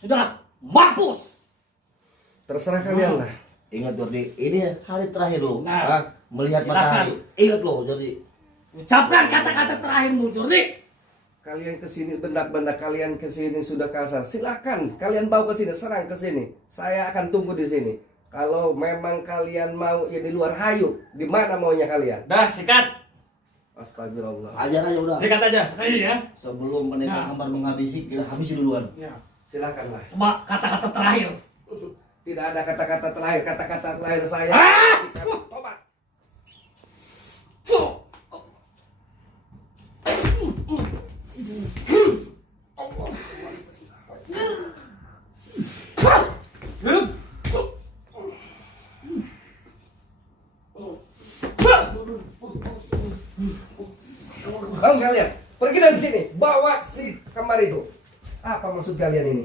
sudah mampus. Terserah kalian lah. Ingat Jordi, ini hari terakhir lo Nah, melihat silakan. matahari. Ingat lo Jordi. Ucapkan kata-kata terakhirmu, Jordi. Kalian kesini bendak-bendak, kalian kesini sudah kasar. Silakan, kalian bawa ke sini, serang ke sini. Saya akan tunggu di sini. Kalau memang kalian mau ya di luar, hayu. Di mana maunya kalian? Dah, sikat. Astagfirullah. Ajar aja udah. Sikat aja. Saya ya. Sebelum pendekar Ya. kembar menghabisi, kita habisi duluan. Ya. Silakanlah. Coba kata-kata terakhir. Tidak ada kata-kata terakhir. Kata-kata terakhir saya. Ah! Tobat. Fuh. Kalian pergi dari sini, bawa si kembar itu. Apa maksud kalian ini?